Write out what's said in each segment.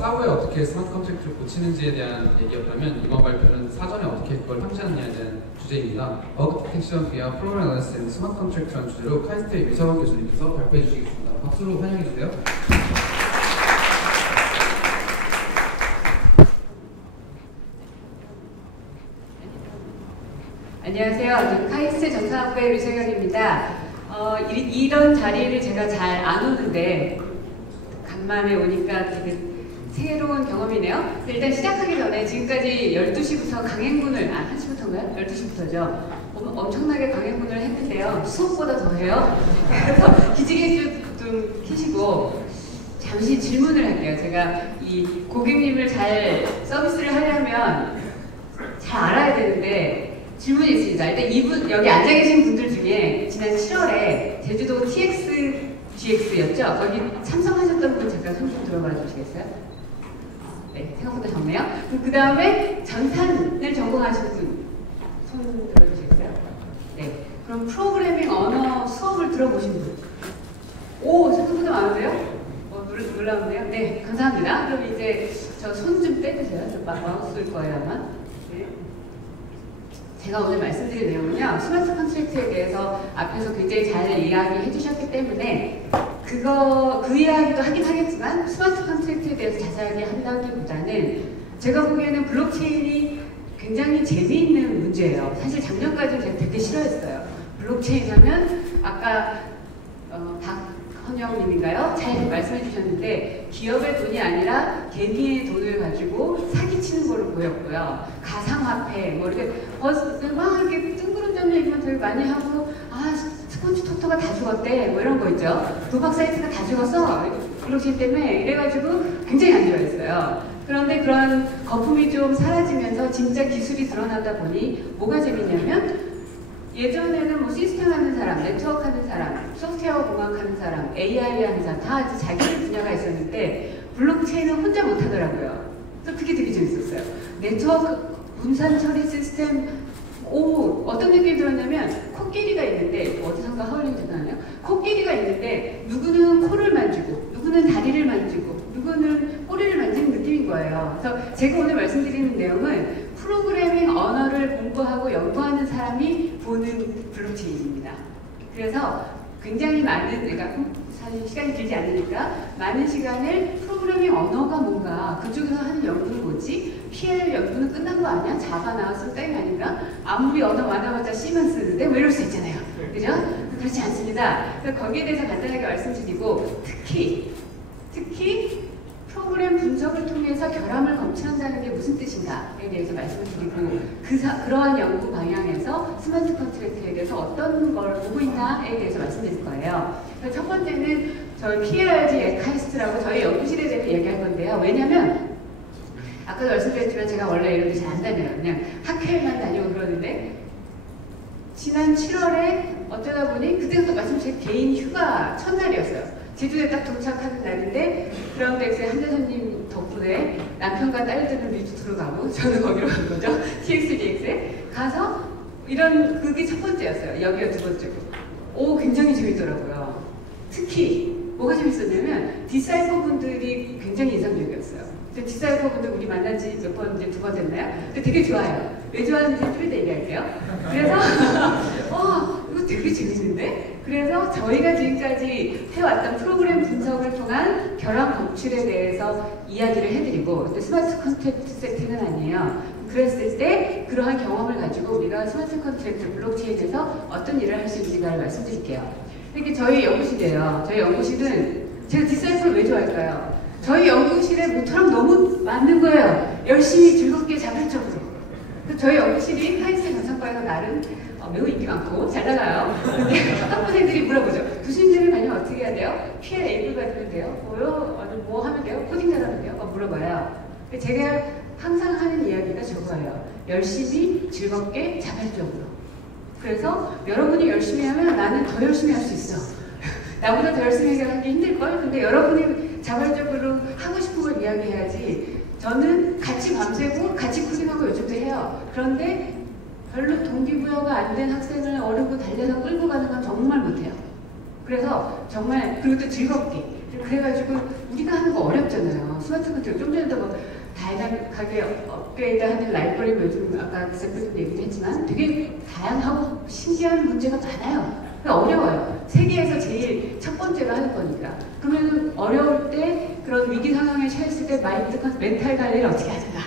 사후에 어떻게 스마트 컨트랙트를 고치는지에 대한 얘기였다면 이번 발표는 사전에 어떻게 그걸 탐지하느냐에 대한 주제입니다. 버그 디텍션 via 프로그램 애널리시스 스마트 컨트랙트라는 주제로 카이스트의 유서원 교수님께서 발표해 주시겠습니다. 박수로 환영해 주세요. 안녕하세요. 저는 카이스트 정상학부의 류세경입니다. 이런 자리를 제가 잘 안 오는데 간만에 오니까 되게 새로운 경험이네요. 일단 시작하기 전에 지금까지 12시부터 강행군을 1시부터인가요? 12시부터죠. 엄청나게 강행군을 했는데요. 수업보다 더 해요. 그래서 기지개를 좀 켜시고 잠시 질문을 할게요. 제가 이 고객님을 잘 서비스를 하려면 잘 알아야 되는데 질문이 있습니다. 일단 이분 여기 앉아 계신 분들 중에 지난 7월에 제주도 TXGX였죠? 거기 참석하셨던 분 잠깐 손 좀 들어봐 주시겠어요? 네, 생각보다 적네요. 그 다음에 전산을 전공하신 분 손 들어주시겠어요? 네, 그럼 프로그래밍 언어 수업을 들어보신 분? 오, 생각보다 많은데요? 놀라운데요? 네, 감사합니다. 그럼 이제 저 손 좀 떼주세요. 저 마우스일 거예요 아마. 네. 제가 오늘 말씀드릴 내용은요, 스마트 컨트랙트에 대해서 앞에서 굉장히 잘 이야기해 주셨기 때문에 그 이야기도 하긴 하겠지만 스마트 컨트랙트에 대해서 자세하게 한다기보다는 제가 보기에는 블록체인이 굉장히 재미있는 문제예요. 사실 작년까지는 제가 되게 싫어했어요. 블록체인 하면 아까 박헌영님인가요? 잘 말씀해 주셨는데 기업의 돈이 아니라 개미의 돈을 가지고 사기치는 걸로 보였고요. 가상화폐 뭐 이렇게 막 이렇게 뜬구름잡는 얘기만 되게 많이 하고 스펀지 토토가 다 죽었대 뭐 이런 거 있죠. 도박 사이트가 다 죽었어 블록체인 때문에 이래가지고 굉장히 안 좋아했어요. 그런데 그런 거품이 좀 사라지면서 진짜 기술이 드러나다 보니 뭐가 재밌냐면 예전에는 뭐 시스템 하는 사람, 네트워크 하는 사람, 소프트웨어 공학 하는 사람, AI 하는 사람 다 자기 분야가 있었는데 블록체인은 혼자 못하더라고요. 그래서 그게 되게 재밌었어요. 네트워크 분산 처리 시스템 어떤 느낌이 들었냐면 코끼리가 있는데 어디선가 하울링 듣나요? 코끼리가 있는데 누구는 코를 만지고 누구는 다리를 만지고 누구는 꼬리를 만지는 느낌인 거예요. 그래서 제가 오늘 말씀드리는 내용은 프로그래밍 언어를 공부하고 연구하는 사람이 보는 블록체인입니다. 그래서 굉장히 많은, 그러니까 사실 시간이 길지 않으니까 많은 시간을 프로그래밍 언어가 뭔가 그쪽에서 하는 연구는 뭐지? PL 연구는 끝난 거 아니야? 자바 나왔으면 땡 아닌가? 아무리 언어 많아봤자 C만 쓰는데 뭐 이럴 수 있잖아요. 그죠? 그렇지 않습니다. 그래서 거기에 대해서 간단하게 말씀드리고 특히 프로그램 분석을 통해서 결함을 검출한다는 게 무슨 뜻인가에 대해서 말씀을 드리고 그러한 연구 방향에서 스마트 컨트랙트에 대해서 어떤 걸 보고 있나에 대해서 말씀드릴 거예요. 첫 번째는 저희 PRG 카이스트라고 저희 연구실에 대해서 얘기할 건데요. 왜냐면 아까도 말씀드렸지만 제가 원래 이런 데 잘 안 다녀요. 그냥 학회만 다니고 그러는데 지난 7월에 어쩌다 보니 그때부터 마침 제 개인 휴가 첫날이었어요. 제주에 딱 도착하는 날인데 브라운덱스의 한대선님 덕분에 남편과 딸들은 리조트로 가고 저는 거기로 간 거죠. TXDX에 가서 그게 첫 번째였어요. 여기가 두 번째고 굉장히 재밌더라고요. 특히 뭐가 재밌었냐면 디사이퍼 분들이 굉장히 인상적이었어요. 디사이퍼 분들 우리 만난 지 몇 번, 이제 2번 됐나요? 근데 되게 좋아요. 왜 좋아하는지 좀 이따 얘기할게요. 그래서 이거 되게 재밌는데? 그래서 저희가 지금까지 해왔던 프로그램 분석을 통한 결함 검출에 대해서 이야기를 해드리고 스마트 컨트랙트 세팅은 아니에요. 그랬을 때 그러한 경험을 가지고 우리가 스마트 컨트랙트 블록체인에서 어떤 일을 할 수 있는지를 말씀드릴게요. 이게 저희 연구실이에요. 저희 연구실은 제가 디사이퍼를 왜 좋아할까요? 저희 연구실에 모토랑 너무 맞는 거예요. 열심히 즐겁게 자발적으로. 저희 연구실이 카이스트 전산과에서 나름 매우 인기 많고 잘 나가요. 근데 학부생들이 물어보죠. 교수님들을 가려면 어떻게 해야 돼요? PL A를 받으면 돼요? 뭐 하면 돼요? 코딩 잘하면 돼요? 물어봐요. 제가 항상 하는 이야기가 저거예요. 열심히, 즐겁게, 자발적으로. 그래서 여러분이 열심히 하면 나는 더 열심히 할 수 있어. 나보다 더 열심히 하기 힘들걸? 근데 여러분이 자발적으로 하고 싶은 걸 이야기해야지. 저는 같이 밤새고 같이 코딩하고 요즘도 해요. 그런데 별로 동기부여가 안 된 학생을 어르고 달려서 끌고 가는 건 정말 못해요. 그래서 정말 그리고 또 즐겁게 그래가지고 우리가 하는 거 어렵잖아요. 스마트 컨트롤 좀 전에도 뭐 다양하게 업그레이드 하는 라이브러리 요즘 아까 쌤들도 얘기를 했지만 되게 다양하고 신기한 문제가 많아요. 어려워요. 세계에서 제일 첫 번째로 하는 거니까. 그러면 어려울 때 그런 위기 상황에 처했을 때 멘탈 관리를 어떻게 하든가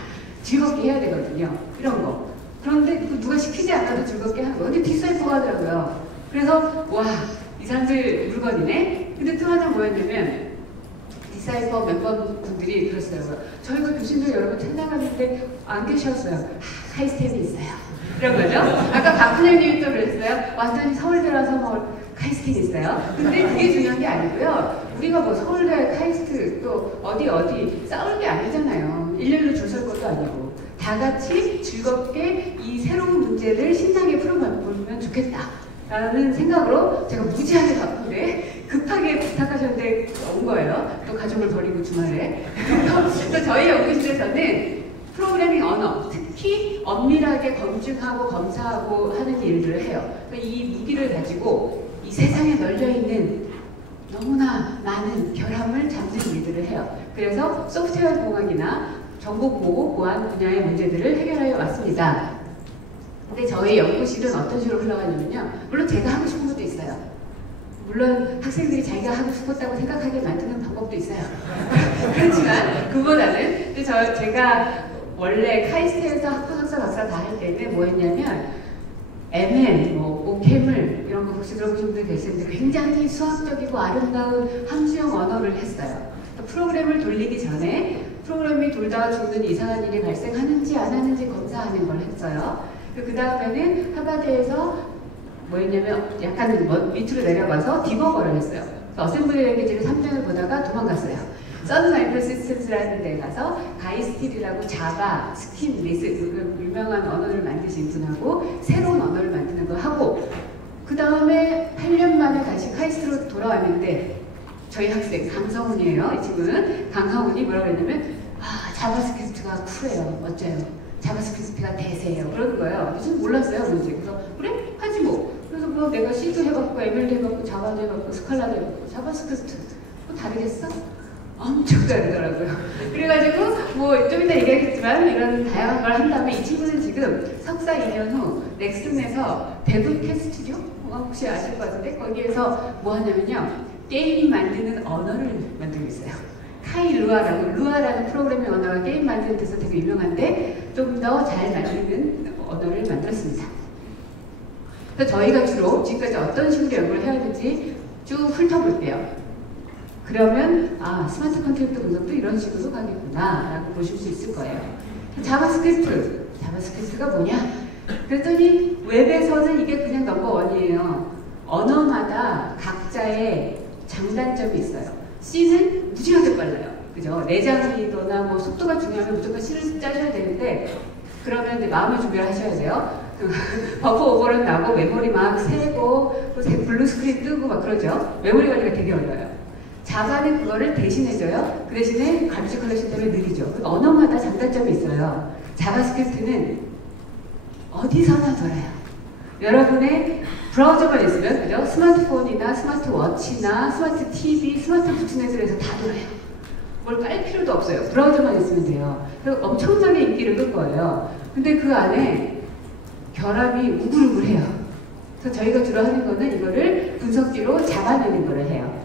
즐겁게 해야 되거든요. 이런 거. 그런데 누가 시키지 않아도 즐겁게 하는 거. 근데 디사이퍼가 하더라고요. 그래서 와, 이 사람들 물건이네. 근데 또 하나 뭐였냐면 디사이퍼 멤버분들이 그러시더라고요. 저희가 교수님들 여러분 찾아가는데 안 계셨어요. 카이스템이 있어요. 이런 거죠. 아까 박근혜님이 또 그랬어요. 완전히 서울대라서 뭐 카이스트이 있어요. 근데 그게 중요한 게 아니고요. 우리가 뭐 서울대 카이스트 또 어디 싸울 게 아니잖아요. 일렬로 줄 설 것도 아니고 다 같이 즐겁게 이 새로운 문제를 신나게 풀어보면 좋겠다. 라는 생각으로 제가 무지하게 바쁜데 급하게 부탁하셨는데 온 거예요. 또 가족을 버리고 주말에. 그래서 저희 연구실에서는 프로그래밍 언어, 특히 엄밀하게 검증하고 검사하고 하는 일들을 해요. 그러니까 이 무기를 가지고 이 세상에 널려있는 너무나 많은 결함을 잡는 일들을 해요. 그래서 소프트웨어 공학이나 정보보호 보안 분야의 문제들을 해결하여 왔습니다. 근데 저희 연구실은 어떤 식으로 흘러가냐면요. 물론 제가 하고 싶은 것도 있어요. 물론 학생들이 자기가 하고 싶었다고 생각하게 만드는 방법도 있어요. 그렇지만 그보다는 제가 원래 카이스트에서 학부석사 박사 다 할 때는 뭐였냐면 ML, 오케물 이런 거 혹시 들어보신 분들 계시는데 굉장히 수학적이고 아름다운 함수형 언어를 했어요. 프로그램을 돌리기 전에 프로그램이 돌다가 죽는 이상한 일이 발생하는지 안 하는지 검사하는 걸 했어요. 그 다음에는 하버드에서 뭐였냐면 약간 밑으로 내려가서 디버거를 했어요. 어셈블리 랭귀지를 3년을 보다가 도망갔어요. 선 마이크로 시스템스라는 데 가서 가이스틸이라고 자바, 스킨, 리스 유명한 언어를 만드신 분하고 새로운 언어를 만드는 거 하고 그 다음에 8년 만에 다시 카이스트로 돌아왔는데 저희 학생 강성훈이에요. 이 친구는 강성훈이 뭐라고 했냐면 자바스크립트가 쿨해요. 멋져요. 자바스크립트가 대세예요. 그러는 거예요. 무슨 몰랐어요. 뭔지. 그래서 그래? 하지 뭐. 그래서 뭐 내가 C도 해봤고 ML도 해봤고 자바도 해봤고 스칼라도 해봤고 자바스크립트 뭐 다르겠어? 엄청 다르더라고요. 그래가지고 뭐 좀 이따 얘기하겠지만 이런 다양한 걸 한 다음에 이 친구는 지금 석사 2년 후 넥슨에서 데브 캐스튜디오? 혹시 아실 것 같은데 거기에서 뭐 하냐면요. 게임이 만드는 언어를 만들고 있어요. 루아라는 프로그래밍 언어가 게임 만드는 데서 되게 유명한데 좀 더 잘 만드는 언어를 만들었습니다. 그래서 저희가 주로 지금까지 어떤 식으로 연구를 해야 되는지 쭉 훑어볼게요. 그러면 스마트 컨트롤 분석도 이런 식으로 가겠구나 라고 보실 수 있을 거예요. 자바스크립트가 뭐냐? 그랬더니 웹에서는 이게 그냥 넘버원이에요. 언어마다 각자의 장단점이 있어요. C는 무지하게 빨라요. 그죠? 내장이거나 뭐 속도가 중요하면 무조건 C를 짜셔야 되는데 그러면 이제 마음의 준비를 하셔야 돼요. 버퍼 오버런 나고 메모리 막 새고 블루 스크린 뜨고 막 그러죠. 메모리 관리가 되게 어려워요. 자바는 그거를 대신해줘요. 그 대신에 감시 컬렉션 때문에 느리죠. 그러니까 언어마다 장단점이 있어요. 자바스크립트는 어디서나 돌아요. 여러분의 브라우저만 있으면 그죠? 스마트폰이나 스마트워치나 스마트 TV, 스마트 부츠넷을 해서 다 돌아요. 뭘 깔 필요도 없어요. 브라우저만 있으면 돼요. 그리고 엄청나게 인기를 끌 거예요. 근데 그 안에 결함이 우글우글해요. 그래서 저희가 주로 하는 거는 이거를 분석기로 잡아내는 거를 해요.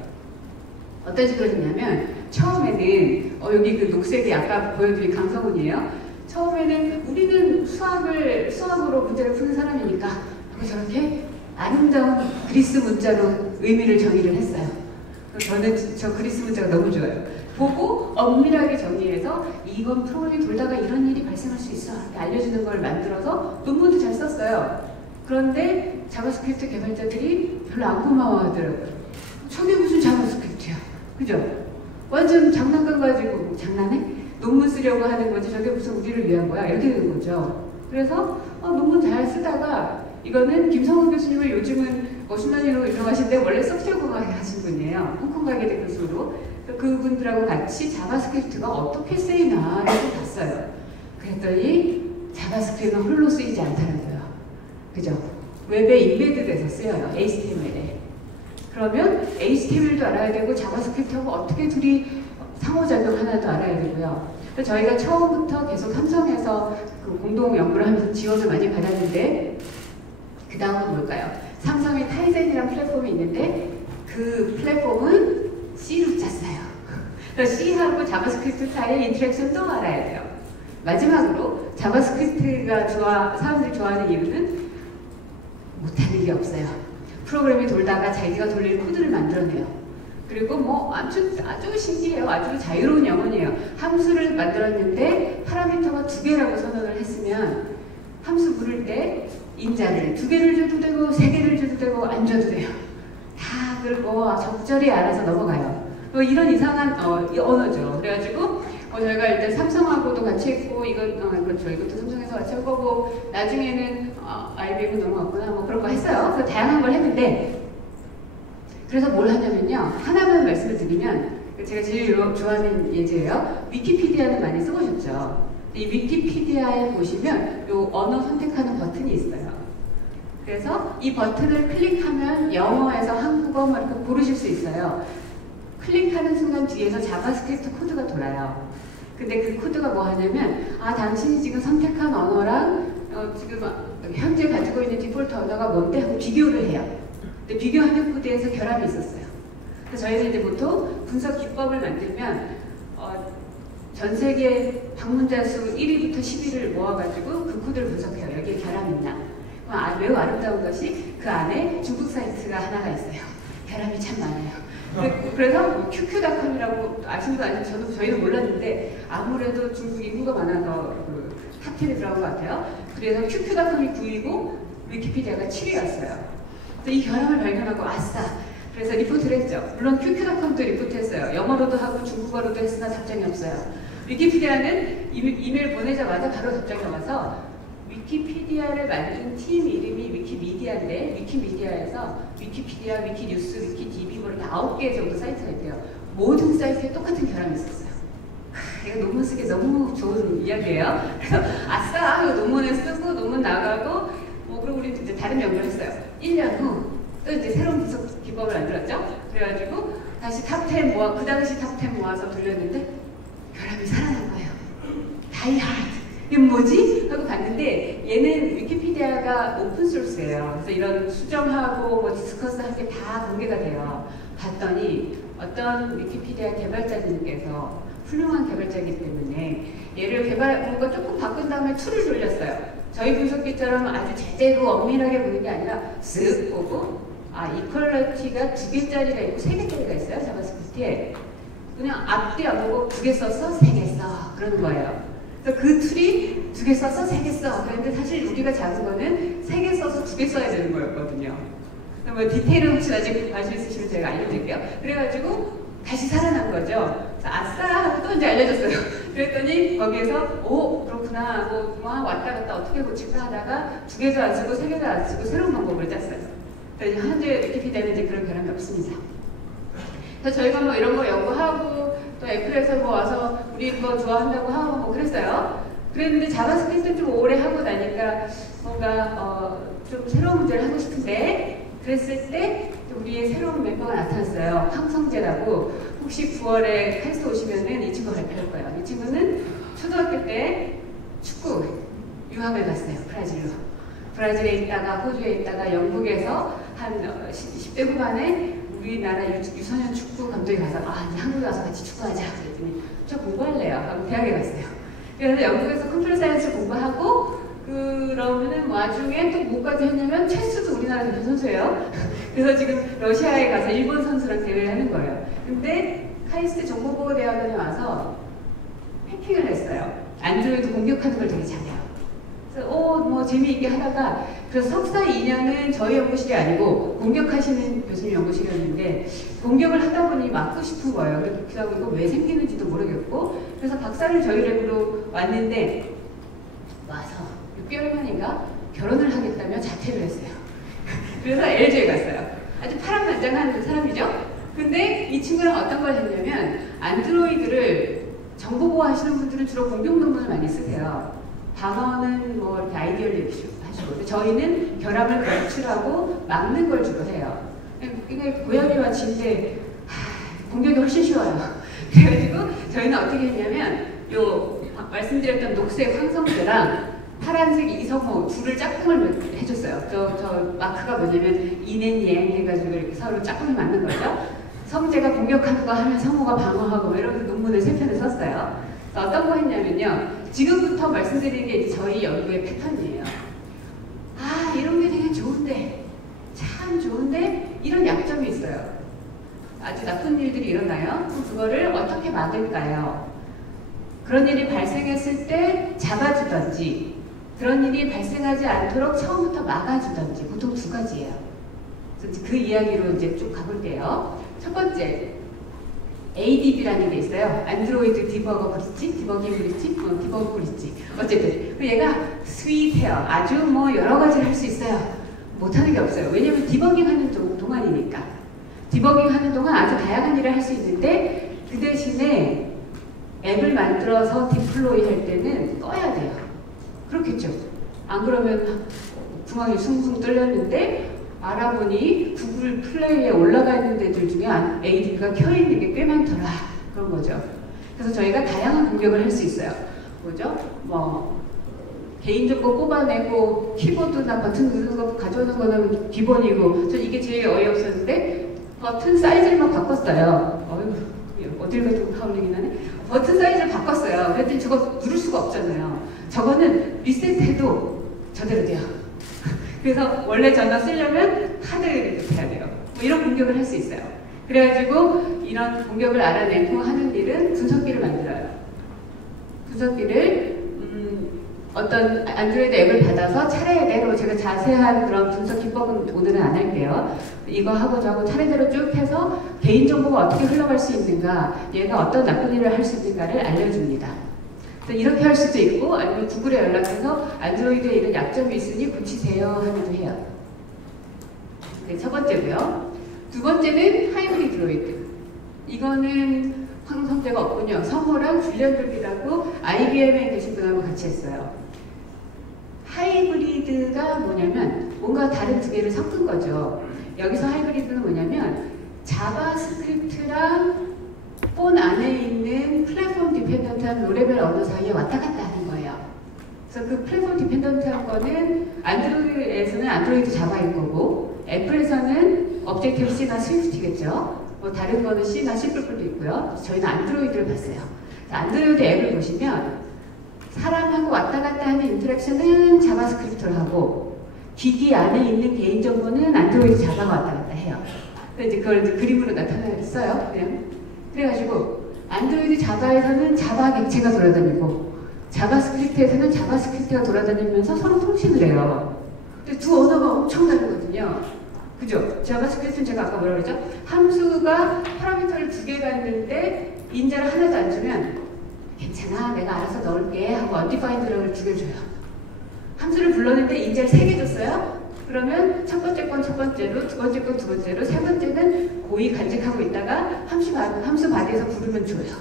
어떤 식으로 했냐면 처음에는 여기 그 녹색이 아까 보여드린 강성훈이에요. 처음에는 우리는 수학으로 문제를 푸는 사람이니까 하고 저렇게 아름다운 그리스 문자로 의미를 정의를 했어요. 저는 저 그리스 문자가 너무 좋아요. 보고 엄밀하게 정리해서 이건 프로그램이 돌다가 이런 일이 발생할 수 있어 이렇게 알려주는 걸 만들어서 논문도 잘 썼어요. 그런데 자바스크립트 개발자들이 별로 안 고마워하더라고요. 저게 무슨 자바스크립트야. 그죠? 완전 장난감 가지고 장난해? 논문 쓰려고 하는 거지 저게 무슨 우리를 위한 거야? 이렇게 되는 거죠. 그래서 논문 잘 쓰다가 이거는 김성훈 교수님은 요즘은 머신러닝으로 유명하신데 원래 소프트웨어 공학 하신 분이에요. 홍콩 가게 된 교수로. 그분들하고 같이 자바스크립트가 어떻게 쓰이나 이렇게 봤어요. 그랬더니 자바스크립트는 홀로 쓰이지 않더라고요. 그죠? 웹에 임베드돼서 쓰여요. HTML에. 그러면 HTML도 알아야 되고 자바스크립트하고 어떻게 둘이 상호작용 하나도 알아야 되고요. 그래서 저희가 처음부터 계속 삼성에서 그 공동 연구를 하면서 지원을 많이 받았는데 그 다음은 뭘까요? 삼성의 타이젠이라는 플랫폼이 있는데 그 플랫폼은 C로 짰어요. 그래서 C하고 자바스크립트 사이의 인터랙션도 알아야 돼요. 마지막으로 자바스크립트가 사람들이 좋아하는 이유는 못하는 게 없어요. 프로그램이 돌다가 자기가 돌릴 코드를 만들어내요. 그리고 뭐 아주 신기해요. 아주 자유로운 영혼이에요. 함수를 만들었는데 파라미터가 2개라고 선언을 했으면 함수 부를 때 인자를 2개를 줘도 되고 3개를 줘도 되고 안 줘도 돼요. 다 그리고 적절히 알아서 넘어가요. 이런 이상한 언어죠. 그래가지고 저희가 일단 삼성하고도 같이 했고 그렇죠. 이것도 삼성에서 같이 한 거고 나중에는 IBM 넘어갔구나 뭐 그런 거 했어요. 그래서 다양한 걸 했는데 그래서 뭘 하냐면요. 하나만 말씀을 드리면 제가 제일 좋아하는 예제예요. 위키피디아는 많이 써보셨죠. 이 위키피디아에 보시면 이 언어 선택하는 버튼이 있어요. 그래서 이 버튼을 클릭하면 영어에서 한국어 막 이렇게 고르실 수 있어요. 클릭하는 순간 뒤에서 자바스크립트 코드가 돌아요. 근데 그 코드가 뭐 하냐면 당신이 지금 선택한 언어랑 지금 현재 가지고 있는 디폴트 언어가 뭔데 하고 비교를 해요. 근데 비교하는 코드에서 결함이 있었어요. 그래서 저희는 이제 보통 분석 기법을 만들면 전 세계 방문자 수 1위부터 10위를 모아가지고 그 코드를 분석해요. 여기에 결함이 있나. 매우 아름다운 것이 그 안에 중국 사이트가 하나가 있어요. 결함이 참 많아요. 그래서 QQ.com이라고 아시는 분 아니면 저희는 몰랐는데 아무래도 중국 인구가 많아서 탑10에 들어간 것 같아요. 그래서 QQ.com이 9위고 위키피디아가 7위였어요. 이 결함을 발견하고 아싸! 그래서 리포트를 했죠. 물론 QQ.com도 리포트했어요. 영어로도 하고 중국어로도 했으나 답장이 없어요. 위키피디아는 이메일 보내자마자 바로 답장이 와서 위키피디아를 만든 팀 이름이 위키미디아인데 위키미디아에서 위키피디아, 위키뉴스, 위키DB 뭐 이렇게 9개 정도 사이트가 있대요. 모든 사이트에 똑같은 결함이 있었어요. 이거 논문 쓰기 너무 좋은 이야기예요. 그래서 아싸! 이거 논문에 쓰고 논문 나가고 그리고 우리 이제 다른 연구를 했어요. 1년 후 또 이제 새로운 분석 기법을 만들었죠. 그래가지고 다시 탑10 그 당시 탑10 모아서 돌렸는데 결함이 살아난 거예요. 다이하드. 이건 뭐지? 하고 봤는데 얘는 위키피디아가 오픈소스예요. 그래서 이런 수정하고 뭐 디스커스할 게 다 공개가 돼요. 봤더니 어떤 위키피디아 개발자님께서 훌륭한 개발자이기 때문에 얘를 뭔가 조금 바꾼 다음에 툴을 돌렸어요. 저희 분석기처럼 아주 제대로 엄밀하게 보는 게 아니라 쓱 보고 이퀄리티가 2개짜리가 있고 3개짜리가 있어요. 자바스크립트에. 그냥 앞뒤 안 보고 2개 썼어? 3개 써. 그러는 거예요. 그래서 그 툴이 2개 써서 3개 써. 그런데 사실 우리가 작은 거는 3개 써서 2개 써야 되는 거였거든요. 뭐 디테일은 혹시 나중에 관심 있으시면 제가 알려드릴게요. 그래가지고 다시 살아난 거죠. 그래서 아싸! 하고 또 이제 알려줬어요. 그랬더니 거기에서 그렇구나 하고 왔다 갔다 어떻게 고칠까 하다가 2개도 안 쓰고 3개도 안 쓰고 새로운 방법을 짰어요. 그래서 현재 위키피디아는 이제 그런 결함이 없습니다. 그래서 저희가 뭐 이런 거 연구하고 또 애플에서 뭐 와서 우리 이거 좋아한다고 하고 뭐 그랬어요. 그랬는데 자바스크립트 좀 오래 하고 나니까 뭔가 좀 새로운 문제를 하고 싶은데 그랬을 때 우리의 새로운 멤버가 나타났어요. 황성재라고. 혹시 9월에 카이스트 오시면은 이 친구 발표할 거예요. 이 친구는 초등학교 때 축구 유학을 갔어요. 브라질로. 브라질에 있다가 호주에 있다가 영국에서 한 10대 후반에 우리나라 유소년 축구 감독이 가서 이제 한국에 와서 같이 축구하자 그랬더니 저 공부할래요 하고 대학에 갔어요. 그래서 영국에서 컴퓨터 사이언스 공부하고 그러면은 나중에 또 뭐까지 했냐면 체스도 우리나라 대표 선수예요. 그래서 지금 러시아에 가서 일본 선수랑 대회를 하는 거예요. 근데 카이스트 정보보호대학원에 와서 해킹을 했어요. 안드로이드 공격하는 걸 되게 잘해요. 그래서 뭐 재미있게 하다가 그래서 석사 2년은 저희 연구실이 아니고 공격하시는 교수님 연구실이었는데 공격을 하다 보니 막고 싶은 거예요. 그래서 이거 왜 생기는지도 모르겠고 그래서 박사를 저희 랩으로 왔는데 와서 6개월 만인가 결혼을 하겠다며 자퇴를 했어요. 그래서 LG에 갔어요. 아주 파란만장한 사람이죠. 근데 이 친구랑 어떤 걸 했냐면 안드로이드를 정보보호 하시는 분들은 주로 공격 논문을 많이 쓰세요. 방어는 뭐 이렇게 아이디어를 하시고 저희는 결함을 검출하고 막는 걸 주로 해요. 그냥 고양이와 쥐인데 공격이 훨씬 쉬워요. 그래가지고 저희는 어떻게 했냐면 요 말씀드렸던 녹색 황성대랑 파란색 이성호 둘을 짝꿍을 해줬어요. 저 마크가 뭐냐면 이넨예 해가지고 이렇게 서로 짝꿍이 맞는 거죠. 성재가 공격하는 거 하면 성호가 방어하고 이런 논문을 3편을 썼어요. 어떤 거 했냐면요. 지금부터 말씀드리는 게 이제 저희 연구의 패턴이에요. 아, 이런 게 되게 좋은데, 참 좋은데, 이런 약점이 있어요. 아주 나쁜 일들이 일어나요. 그럼 그거를 어떻게 막을까요? 그런 일이 발생했을 때 잡아주던지, 그런 일이 발생하지 않도록 처음부터 막아주던지, 보통 2가지예요. 그래서 그 이야기로 이제 쭉 가볼게요. 첫 번째, ADB라는 게 있어요. 안드로이드 디버거 브릿지, 디버깅 브릿지, 디버그 브릿지. 어쨌든 얘가 스윗해요. 아주 뭐 여러 가지를 할 수 있어요. 못하는 게 없어요. 왜냐면 디버깅하는 동안이니까. 디버깅하는 동안 아주 다양한 일을 할 수 있는데 그 대신에 앱을 만들어서 디플로이 할 때는 꺼야 돼요. 그렇겠죠. 안 그러면 구멍이 숭숭 뚫렸는데 알아보니 구글 플레이에 올라가 있는 데들 중에 ADB가 켜있는 게 꽤 많더라. 그런 거죠. 그래서 저희가 다양한 공격을 할 수 있어요. 뭐죠? 뭐 개인정보 뽑아내고 키보드나 버튼 누르는 거 가져오는 거는 기본이고 전 이게 제일 어이없었는데 버튼 사이즈를 막 바꿨어요. 어딜 가도 하울링이 나네. 버튼 사이즈를 바꿨어요. 그랬더니 저거 누를 수가 없잖아요. 저거는 리셋해도 저대로 돼요. 그래서 원래 전화 쓰려면 카드를 해야 돼요. 뭐 이런 공격을 할 수 있어요. 그래가지고 이런 공격을 알아내고 하는 일은 분석기를 만들어요. 분석기를 어떤 안드로이드 앱을 받아서 차례대로 제가 자세한 그런 분석 기법은 오늘은 안 할게요. 이거 하고 저하고 차례대로 쭉 해서 개인정보가 어떻게 흘러갈 수 있는가, 얘가 어떤 나쁜 일을 할 수 있는가를 알려줍니다. 이렇게 할 수도 있고 아니면 구글에 연락해서 안드로이드에 이런 약점이 있으니 고치세요 하기도 해요. 네, 첫 번째고요. 2번째는 하이브리드로이드. 이거는 황성재가 없군요. 성호랑 줄리언들이라고 IBM에 계신 분하고 같이 했어요. 하이브리드가 뭐냐면 뭔가 다른 2개를 섞은 거죠. 여기서 하이브리드는 뭐냐면 자바스크립트랑 폰 안에 있는 플랫폼 디펜던트한 로레벨 언어 사이에 왔다 갔다 하는 거예요. 그래서 그 플랫폼 디펜던트한 거는 안드로이드에서는 안드로이드 자바일 거고 애플에서는 objective C나 스위프트겠죠. 뭐 다른 거는 C나 C++도 있고요. 저희는 안드로이드를 봤어요. 안드로이드 앱을 보시면 사람하고 왔다 갔다 하는 인터랙션은 자바스크립트를 하고 기기 안에 있는 개인정보는 안드로이드 자바가 왔다 갔다 해요. 그래서 이제 그걸 이제 그림으로 나타냈어요. 그냥. 그래가지고 안드로이드 자바에서는 자바 객체가 돌아다니고 자바스크립트에서는 자바스크립트가 돌아다니면서 서로 통신을 해요. 근데 2 언어가 엄청 다르거든요. 그죠? 자바스크립트는 제가 아까 뭐라 그랬죠? 함수가 파라미터를 2개가 있는데 인자를 하나도 안 주면 괜찮아, 내가 알아서 넣을게 하고 undefined를 2개 줘요. 함수를 불렀는데 인자를 3개 줬어요? 그러면 첫 번째 건 첫 번째로, 2번째 건 2번째로, 3번째는 고이 간직하고 있다가 함수 바디에서 부르면 줘요.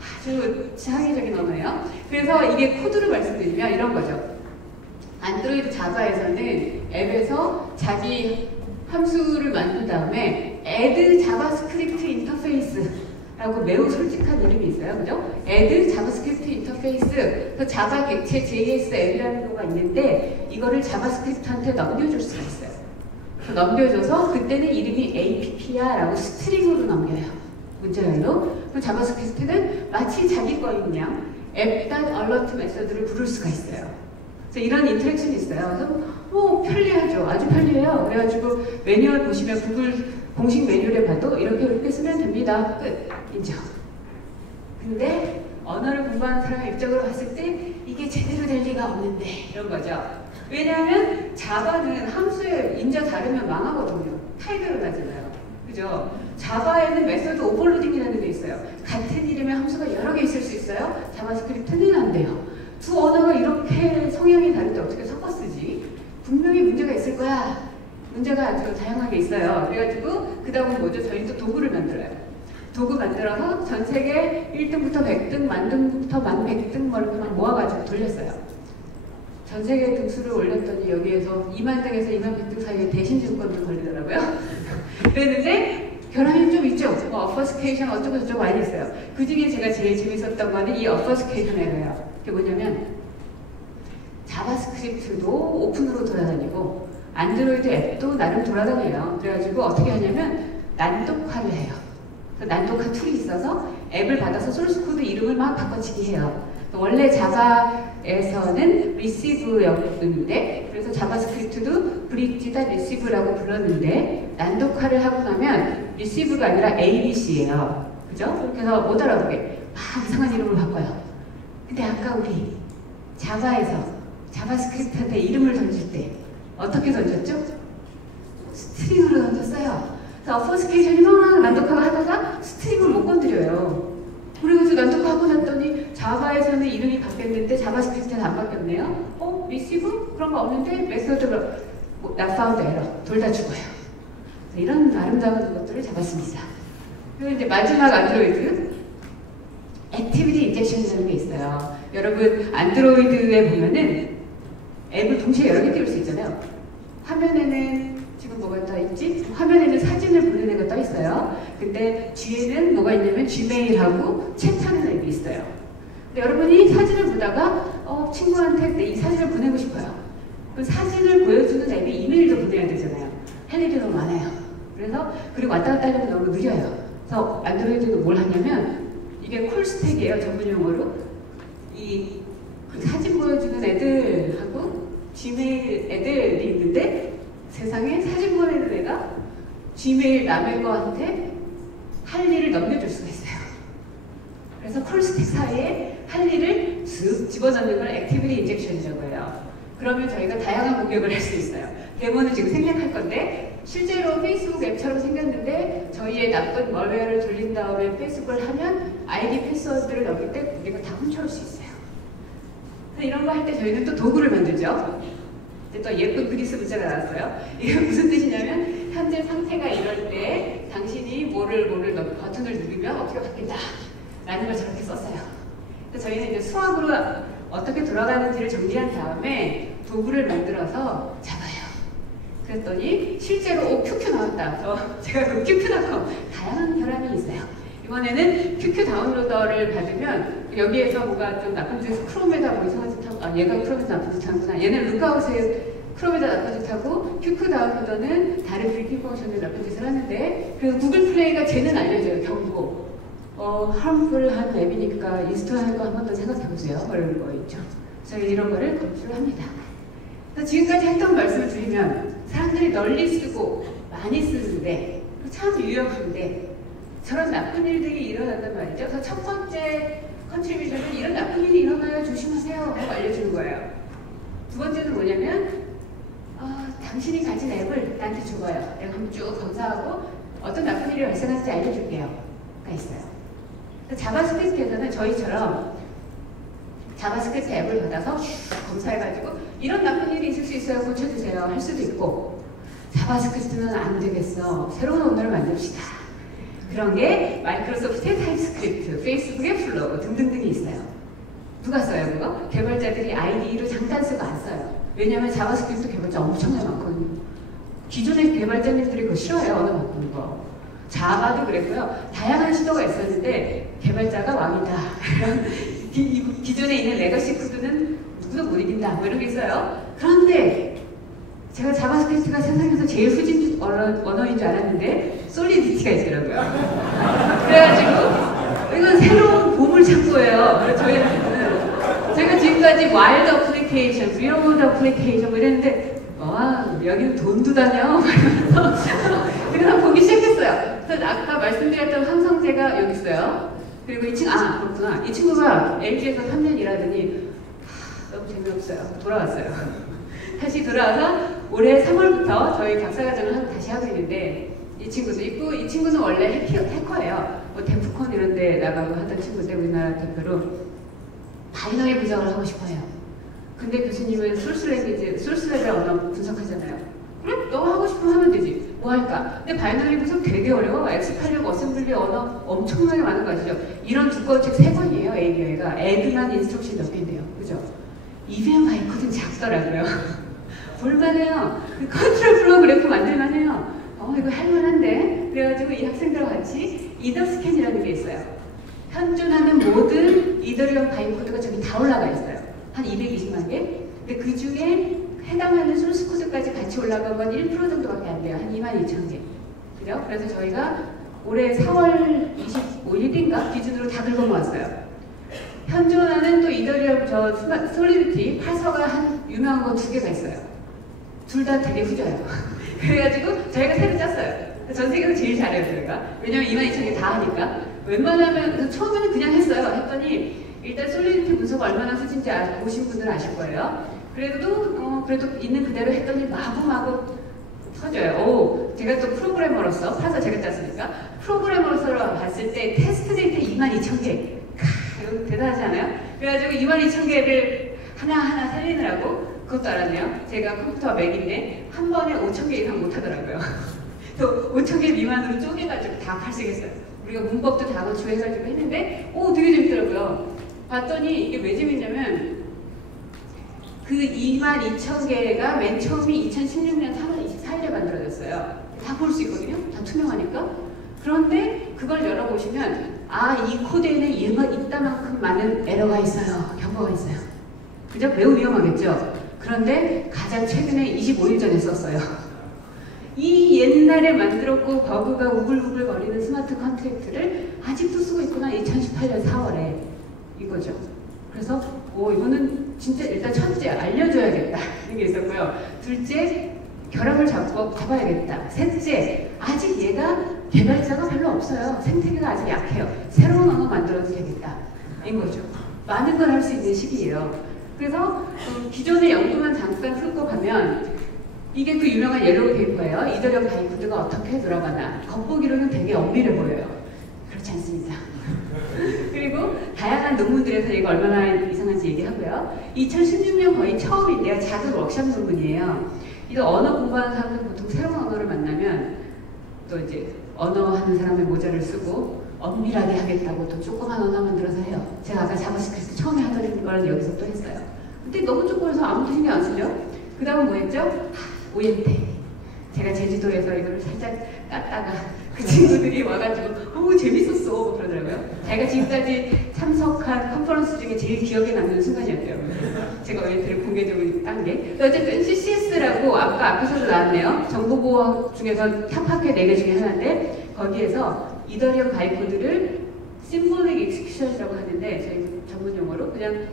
아주 창의적인 언어예요. 그래서 이게 코드로 말씀드리면 이런 거죠. 안드로이드 자바에서는 앱에서 자기 함수를 만든 다음에 add 자바스크립트 인터페이스라고 매우 솔직한 이름이 있어요. 그죠? add 자바스크립트 인터페이스. 그 자바 객체 JSL이라는 거가 있는데 이거를 자바스크립트한테 넘겨줄 수가 있어요. 넘겨줘서 그때는 이름이 app야 라고 스트링으로 넘겨요. 문자열로. 그 자바스크립트는 마치 자기 거인 양 app.alert 메서드를 부를 수가 있어요. 그래서 이런 인터랙션이 있어요. 그래서 편리하죠. 아주 편리해요. 그래가지고 매뉴얼 보시면 구글 공식 매뉴얼에 봐도 이렇게 쓰면 됩니다. 끝. 인정. 근데 언어를 공부하는 사람의 입장으로 봤을 때 이게 제대로 될 리가 없는데 이런 거죠. 왜냐하면 자바는 함수에 인자 다르면 망하거든요. 타입대로 나잖아요. 그죠? 자바에는 메서드 오버로딩이라는 게 있어요. 같은 이름의 함수가 여러 개 있을 수 있어요. 자바스크립트는 안 돼요. 2 언어가 이렇게 성향이 다른데 어떻게 섞어 쓰지? 분명히 문제가 있을 거야. 문제가 아주 다양하게 있어요. 그래가지고 그 다음은 뭐죠? 저희는 또 도구를 만들어요. 도구 만들어서 전 세계 1등부터 100등, 만등부터 1100등 뭐 이렇게 막 모아가지고 돌렸어요. 전 세계 등수를 올렸더니 여기에서 2만 등에서 2만 100등 사이에 대신증권도 걸리더라고요. 그랬는데 결함이 좀 있죠. 어퍼스케이션 어쩌고 저쩌고 많이 있어요. 그 중에 제가 제일 재밌었던 거는 이 어퍼스케이션 에러예요. 그게 뭐냐면 자바스크립트도 오픈으로 돌아다니고 안드로이드 앱도 나름 돌아다녀요. 그래가지고 어떻게 하냐면 난독화를 해요. 난독화 툴이 있어서 앱을 받아서 소스 코드 이름을 막 바꿔치기 해요. 원래 자바에서는 receive였는데 그래서 자바스크립트도 브릿지다 receive라고 불렀는데 난독화를 하고 나면 receive가 아니라 ABC예요. 그죠? 그래서 못 알아보게 막 이상한 이름을 바꿔요. 근데 아까 우리 자바에서 자바스크립트한테 이름을 던질 때 어떻게 던졌죠? 스트링으로 던졌어요. 그래서 어퍼스케이션이 막 난독화가 하다가 스트링을 못 건드려요. 그래서 난독화하고 났더니 자바에서는 이름이 바뀌었는데 자바스크립트는 안 바뀌었네요. 리시브? 그런 거 없는데 메소드로 not found error. 둘 다 죽어요. 이런 아름다운 것들을 잡았습니다. 그리고 이제 마지막 안드로이드 액티비티 인젝션이라는 게 있어요. 여러분 안드로이드에 보면은 앱을 동시에 여러 개 띄울 수 있잖아요. 화면에는 지금 뭐가 떠 있지? 화면에는 사진을 보내는 거 떠 있어요. 근데 뒤에는 뭐가 있냐면 지메일하고 챗하는 앱이 있어요. 근데 여러분이 사진을 보다가 친구한테 이 사진을 보내고 싶어요. 그럼 사진을 보여주는 앱이 이메일도 보내야 되잖아요. 할 일이 너무 많아요. 그래서 그리고 왔다 갔다 하려면 너무 느려요. 그래서 안드로이드는 뭘 하냐면 이게 콜스택이에요. 전문 용어로. 이 사진 보여주는 애들하고 지메일 애들이 있는데 세상에 사진 보내는 애가 지메일 남의 거한테 할 일을 넘겨줄 수가 있어요. 그래서 콜스택 사이에 할 일을 쓱 집어넣는 걸 액티비티 인젝션이라고 해요. 그러면 저희가 다양한 공격을 할 수 있어요. 데모는 지금 생략할 건데 실제로 페이스북 앱처럼 생겼는데 저희의 나쁜 멀웨어를 돌린 다음에 페이스북을 하면 아이디 패스워드를 넣을 때 우리가 다 훔쳐올 수 있어요. 그래서 이런 거 할 때 저희는 또 도구를 만들죠. 또 예쁜 그리스 문자가 나왔어요. 이게 무슨 뜻이냐면 현재 상태가 이럴 때 당신이 뭐를 버튼을 누르면 어떻게 바뀐다 라는 걸 저렇게 썼어요. 그래서 저희는 이제 수학으로 어떻게 돌아가는지를 정리한 다음에 도구를 만들어서 잡아요. 그랬더니 실제로 큐큐 나왔다. 제가 그 큐큐닷컴 다양한 결함이 있어요. 이번에는 큐큐 다운로더를 받으면 여기에서 뭐가 좀 나쁜 짓 크롬에다 뭐 이상한 짓 하고 얘가 크롬에다 나쁜 짓 하는구나. 얘는 루크아웃에 크롬에다 나쁜 짓 하고 큐큐 다운로더는 다른 브리핑 펑션에 나쁜 짓을 하는데 그래서 구글 플레이가 쟤는 알려줘요. 경고. harmful한 앱이니까 인스톨하는 거 한 번 더 생각해보세요. 이런 거 있죠. 저희 이런 거를 검출합니다. 그래서 지금까지 했던 말씀을 드리면 사람들이 널리 쓰고 많이 쓰는데 참 유용한데 저런 나쁜 일들이 일어난단 말이죠. 그래서 첫 번째 컨트리뷰션은 이런 나쁜 일이 일어나요. 조심하세요. 하고 알려주는 거예요. 두 번째는 뭐냐면 당신이 가진 앱을 나한테 줘봐요. 내가 한번 쭉 검사하고 어떤 나쁜 일이 발생하는지 알려줄게요. 가 있어요. 자바스크립트에서는 저희처럼 자바스크립트 앱을 받아서 검사해가지고 이런 나쁜 일이 있을 수 있어요. 고쳐주세요. 할 수도 있고 자바스크립트는 안 되겠어. 새로운 언어를 만듭시다. 그런 게 마이크로소프트의 타입스크립트, 페이스북의 플로우 등등등이 있어요. 누가 써요 그거? 개발자들이 IDE로 잠깐 쓰고 안 써요. 왜냐하면 자바스크립트 개발자 엄청나게 많거든요. 기존의 개발자님들이 그거 싫어해요. 언어 바꾸는 거. 자바도 그랬고요. 다양한 시도가 있었는데 개발자가 왕이다. 기존에 있는 레거시 코드는 누구도 못 이긴다. 뭐 이런 게 있어요. 그런데 제가 자바스크립트가 세상에서 제일 후진 언어인 줄 알았는데 솔리디티가 있더라고요. 그래가지고 이건 새로운 보물창고예요. 저희가 지금까지 와일드 어플리케이션, 비로드 어플리케이션 뭐 이랬는데 여기는 돈도 다녀. 그래서 보기 시작했어요. 그래서 아까 말씀드렸던 황성재가 여기 있어요. 그리고 이 친구, 그렇구나. 이 친구가 LG에서 3년 일하더니 너무 재미없어요. 돌아왔어요. 다시 돌아와서 올해 3월부터 저희 박사과정을 다시 하고 있는데 이 친구도 있고 이 친구는 원래 해커예요. 뭐 데프콘 이런 데 나가고 하던 친구인데 우리나라 대표로 바이너리 분석을 하고 싶어요. 근데 교수님은 소스 레벨 언어 분석하잖아요. 그래? 너 하고 싶으면 하면 되지. 뭐 할까? 근데 바이너리 분석 되게 어려워. X86 어셈블리 언어 엄청나게 많은 거 아시죠? 이런 두꺼운 책 3권이에요. ABI가. 애드만 인스트럭션 몇 개인데요. 그죠? EVM 바이코딩 작더라고요. 볼만해요. 컨트롤 플로우 그래프 만들만해요. 이거 할만한데? 그래가지고 이 학생들과 같이 이더스캔이라는 게 있어요. 현존하는 모든 이더리움 바이코드가 저기 다 올라가 있어요. 한 220만 개. 근데 그 중에 해당하는 소스 코드까지 같이 올라간 건 1% 정도밖에 안 돼요. 한 22,000개. 그죠? 그래서 저희가 올해 4월 25일인가 기준으로 다 긁어모았어요. 현존하는 또 이더리움 솔리디티 파서가 한 유명한 거 2개가 있어요. 둘 다 되게 후져요. 그래가지고 저희가 새로 짰어요. 전 세계에서 제일 잘해요, 저희가. 왜냐면 22,000개 다 하니까. 웬만하면, 처음에는 그냥 했어요. 했더니, 일단 솔리디티 분석가 얼마나 수진지 보신 분들은 아실 거예요. 그래도 있는 그대로 했더니 마구마구 터져요. 제가 또 프로그래머로서, 파서 제가 짰으니까, 프로그래머로서 봤을 때 테스트 데이터 22,000개. 이거 대단하지 않아요? 그래가지고 22,000개를 하나하나 살리느라고 그것도 알았네요. 제가 컴퓨터 맥인데 한 번에 5,000개 이상 못하더라고요. 또 5,000개 미만으로 쪼개가지고 다 발색했어요. 우리가 문법도 다 고치해가지고 했는데 되게 재밌더라고요. 봤더니 이게 왜 재밌냐면 그 22,000개가 맨 처음이 2016년 3월 24일에 만들어졌어요. 다 볼 수 있거든요. 다 투명하니까. 그런데 그걸 열어보시면 이 코드에는 이따만큼 많은 에러가 있어요. 경고가 있어요. 그죠? 매우 위험하겠죠? 그런데 가장 최근에 25일 전에 썼어요. 이 옛날에 만들었고 버그가 우글우글 거리는 스마트 컨트랙트를 아직도 쓰고 있구나. 2018년 4월에 이거죠. 그래서 이거는 진짜 일단 첫째 알려줘야겠다 이런 게 있었고요. 둘째 결함을 잡아야겠다. 셋째 아직 얘가 개발자가 별로 없어요. 생태계가 아직 약해요. 새로운 언어 만들어도 되겠다 인 거죠. 많은 걸 할 수 있는 시기예요. 그래서 기존의 연구만 잠깐 훑고 가면 이게 그 유명한 옐로우 페이퍼예요. 이더리움 바이코드가 어떻게 돌아가나. 겉보기로는 되게 엄밀해 보여요. 그렇지 않습니다. 그리고 다양한 논문들에서 이거 얼마나 이상한지 얘기하고요. 2016년 거의 처음인데요. 작은 워크샵 논문이에요. 이거 언어 공부하는 사람들 보통 새로운 언어를 만나면 또 이제 언어 하는 사람의 모자를 쓰고 엄밀하게 하겠다고 또 조그만 언어 만들어서 해요. 제가 아까 자바스크립트 처음에 하던 걸 여기서 또 했어요. 근데 너무 조그만해서 아무도 신경 안 쓰죠? 그 다음은 뭐 했죠? 오엔테. 제가 제주도에서 이걸 살짝 깠다가 그 친구들이 와가지고 재밌었어 그러더라고요. 제가 지금까지 참석한 컨퍼런스 중에 제일 기억에 남는 순간이었대요. 제가 오엔테를 공개적으로 딴 게. 어쨌든 CCS라고 아까 앞에서도 나왔네요. 정보보호 중에서 탑학회 4개 중에 하나인데 거기에서 이더리움 바이코드를 심볼릭 익스큐션이라고 하는데 저희 전문 용어로 그냥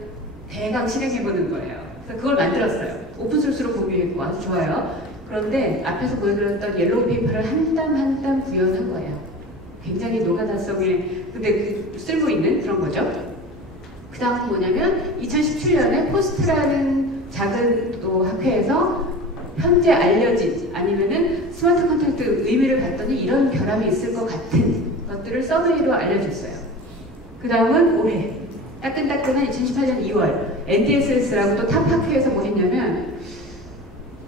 대강 실행해보는 거예요. 그래서 그걸 만들었어요. 오픈소스로 공유했고 아주 좋아요. 그런데 앞에서 보여드렸던 옐로우 페이퍼를 한 땀 한 땀 구현한 거예요. 굉장히 노가다성에 근데 쓸모있는 그런 거죠. 그 다음은 뭐냐면 2017년에 포스트라는 작은 또 학회에서 현재 알려진 아니면은 스마트 컨텐츠 의미를 봤더니 이런 결함이 있을 것 같은 것들을 서베이로 알려줬어요. 그 다음은 올해 따끈따끈한 2018년 2월 NDSS라고 또 탑학회에서 뭐 했냐면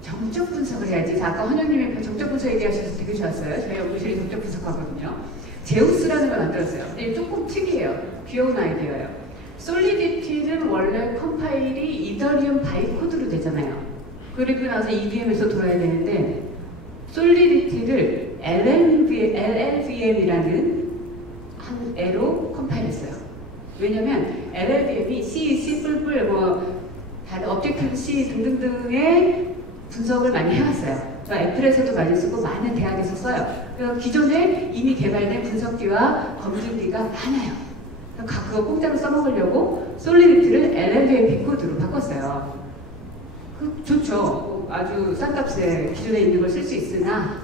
정적 분석을 해야지. 아까 헌영님이 정적 분석 얘기하셔서 되게 좋았어요. 저희 연구실이 정적 분석하거든요. 제우스라는 걸 만들었어요. 근데 조금 특이해요. 귀여운 아이디어예요. 솔리디티는 원래 컴파일이 이더리움 바이코드로 되잖아요. 그리고 나서 EVM에서 돌아야 되는데 솔리디티를 LLVM이라는 한 애로 컴파일했어요. 왜냐면 LLVM이 C, C++, 다른 objective C 등등등의 분석을 많이 해왔어요. 애플에서도 많이 쓰고 많은 대학에서 써요. 그래서 기존에 이미 개발된 분석기와 검증기가 많아요. 그거 공짜로 써먹으려고 솔리디티를 LLVM 비코드로 바꿨어요. 좋죠. 아주 싼 값에 기존에 있는 걸 쓸 수 있으나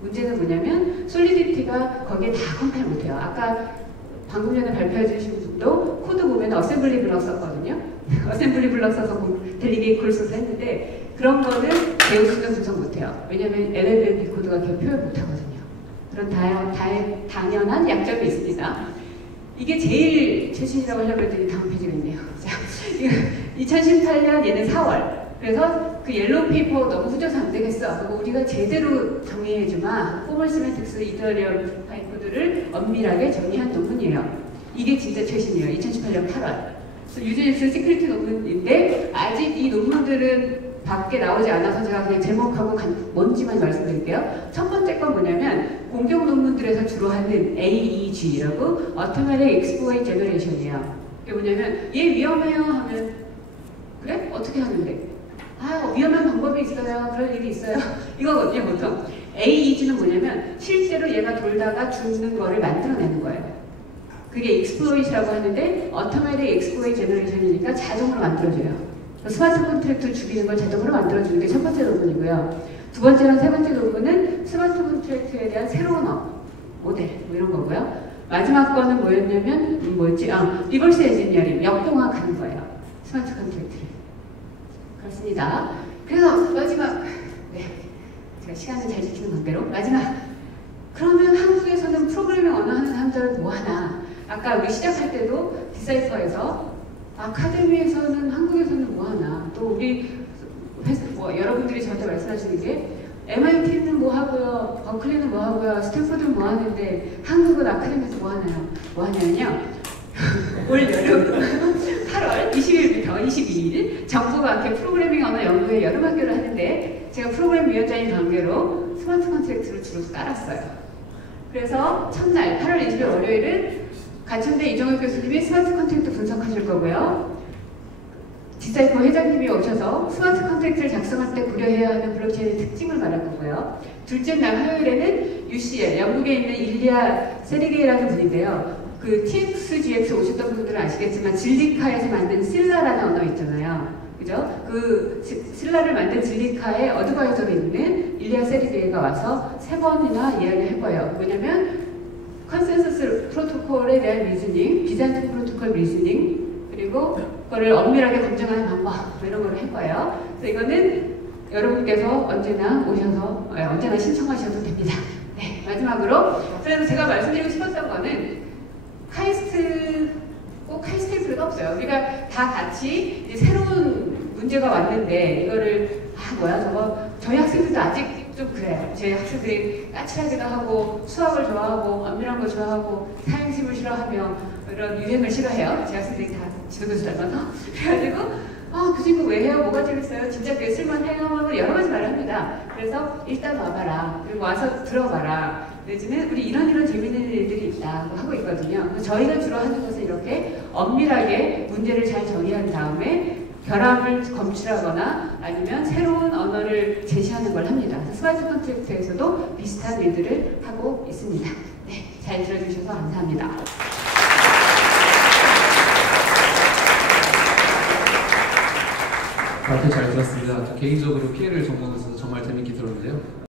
문제는 뭐냐면 솔리디티가 거기에 다 컴파일 못해요. 아까 방금 전에 발표해 주신 분도 코드 보면 어셈블리 블럭 썼거든요. 어셈블리 블럭 써서 델리게이트 콜 써서 했는데 그런 거는 제우스는 분석 못해요. 왜냐면 LLVM 비코드가 표현 못하거든요. 그런 당연한 약점이 있습니다. 이게 제일 최신이라고 하려고 했더니 다음 페이지가 있네요. 자, 2018년 얘는 4월. 그래서 그 옐로우 페이퍼 너무 후져서 안 되겠어. 그리고 우리가 제대로 정리해주마. 포멀 시멘틱스 이더리움 바이코드를 엄밀하게 정리한 논문이에요. 이게 진짜 최신이에요. 2018년 8월. 유즈닉스 시크릿 논문인데 아직 이 논문들은 밖에 나오지 않아서 제가 그냥 제목하고 뭔지만 말씀드릴게요. 첫 번째 건 뭐냐면 공격 논문들에서 주로 하는 AEG라고 Automatic Exploit Generation이에요. 이게 뭐냐면 얘 위험해요 하면 그래? 어떻게 하는데? 아, 위험한 방법이 있어요. 그런 일이 있어요. 이거거든요, 보통. AEG는 뭐냐면 실제로 얘가 돌다가 죽는 거를 만들어내는 거예요. 그게 exploit이라고 하는데 automatic exploit generation이니까 자동으로 만들어줘요. 스마트 컨트랙트를 죽이는 걸 자동으로 만들어주는 게 첫 번째 논문이고요. 두 번째랑 세 번째 논문은 스마트 컨트랙트에 대한 새로운 모델 뭐 이런 거고요. 마지막 거는 뭐였냐면 리버스 엔지니어링, 역공학하는 거예요. 스마트 컨트랙트를. 그렇습니다. 그래서 마지막 제가 시간을 잘 지키는 관계로 마지막 그러면 한국에서는 프로그래밍 언어 하는 사람들은 뭐 하나? 아까 우리 시작할 때도 디사이퍼에서 아카데미에서는 한국에서는 뭐 하나? 또 우리 여러분들이 저한테 말씀하시는 게 MIT는 뭐 하고요, 버클리는 뭐 하고요, 스탠포드는 뭐 하는데 한국은 아카데미에서 뭐 하나요? 뭐 하냐면요. 올 여름 8월 20일부터 22일 정부가 이렇게 프로그래밍 언어 연구회 여름학교를 하는데 제가 프로그램 위원장인 관계로 스마트 컨트랙트를 주로 깔았어요. 그래서 첫날 8월 20일 월요일은 가천대 이정혁 교수님이 스마트 컨트랙트 분석하실 거고요. 디사이퍼 회장님이 오셔서 스마트 컨트랙트를 작성할 때 고려해야 하는 블록체인의 특징을 말할 거고요. 둘째 날 화요일에는 UCL, 영국에 있는 일리아 세리게이라는 분인데요. 그 TXGX 오셨던 분들은 아시겠지만 진리카에서 만든 실라라는 언어 있잖아요. 그죠? 그 실라를 만든 진리카의 어드바이저로 있는 일리아 세리게이가 와서 3번이나 이야기를 해봐요. 왜냐면 컨센서스 프로토콜에 대한 리즈닝, 비잔틴 프로토콜 리즈닝, 그리고 그거를 엄밀하게 검증하는 방법 뭐 이런 걸 할 거예요. 그래서 이거는 여러분께서 언제나 오셔서 언제나 신청하셔도 됩니다. 네, 마지막으로 그래서 제가 말씀드리고 싶었던 거는 꼭 카이스트일 필요가 없어요. 우리가 다 같이 이제 새로운 문제가 왔는데 이거를 저희 학생들도 아직 좀 그래요. 제 학생들이 까칠하기도 하고 수학을 좋아하고 엄밀한 걸 좋아하고 사행심을 싫어하며 이런 유행을 싫어해요. 제 학생들이 다 지도교수 닮아서. 그래가지고 그 친구 왜 해요? 뭐가 재밌어요? 진짜 그게 쓸만해요? 여러 가지 말을 합니다. 그래서 일단 와봐라. 그리고 와서 들어봐라. 내지는 우리 이런 재밌는 일들이 있다고 하고 있거든요. 저희가 주로 하는 것은 이렇게 엄밀하게 문제를 잘 정의한 다음에 결함을 검출하거나 아니면 새로운 언어를 제시하는 걸 합니다. 스마트 컨트랙트에서도 비슷한 일들을 하고 있습니다. 네, 잘 들어주셔서 감사합니다. 발표 잘 들었습니다. 저 개인적으로 PL을 전공해서 정말 재밌게 들었는데요.